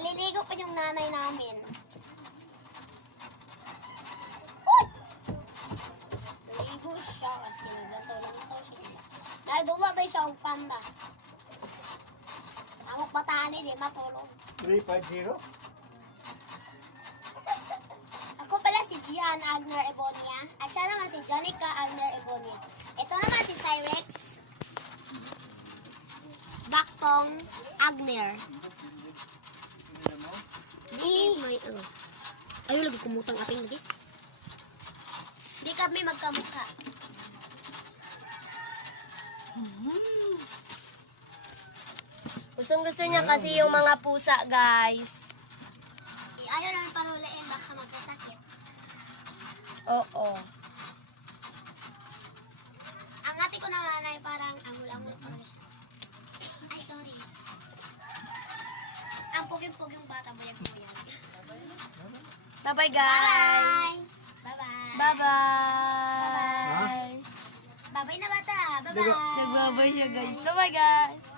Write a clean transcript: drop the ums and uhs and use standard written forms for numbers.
Naliligo pa yung nanay namin. Naliligo siya kasi naglantaw-lantaw siya. Nagdulo tayo siya og panda. Amok bataan di matulog. 350? Ako pala si Gian Agner Ebonia. At siya naman si Jonica Agner Ebonia. Ito naman si Cyrex Baktong Agner. This is my ayaw lagi kumutang ating lagi. Hindi kami magkamukha. Gustong gusto niya kasi yung mga pusa, guys. Ayaw namin panuliin, baka magkasakit. Oo. Ang ate ko naman ay parang amul-amul pa rin siya. Ay, sorry. Ang puging-puging bata, buyag-buyag. Bye-bye, guys. Bye-bye. Bye-bye. Bye-bye na bata. Bye-bye. Nagbabay siya, guys. Bye-bye, guys.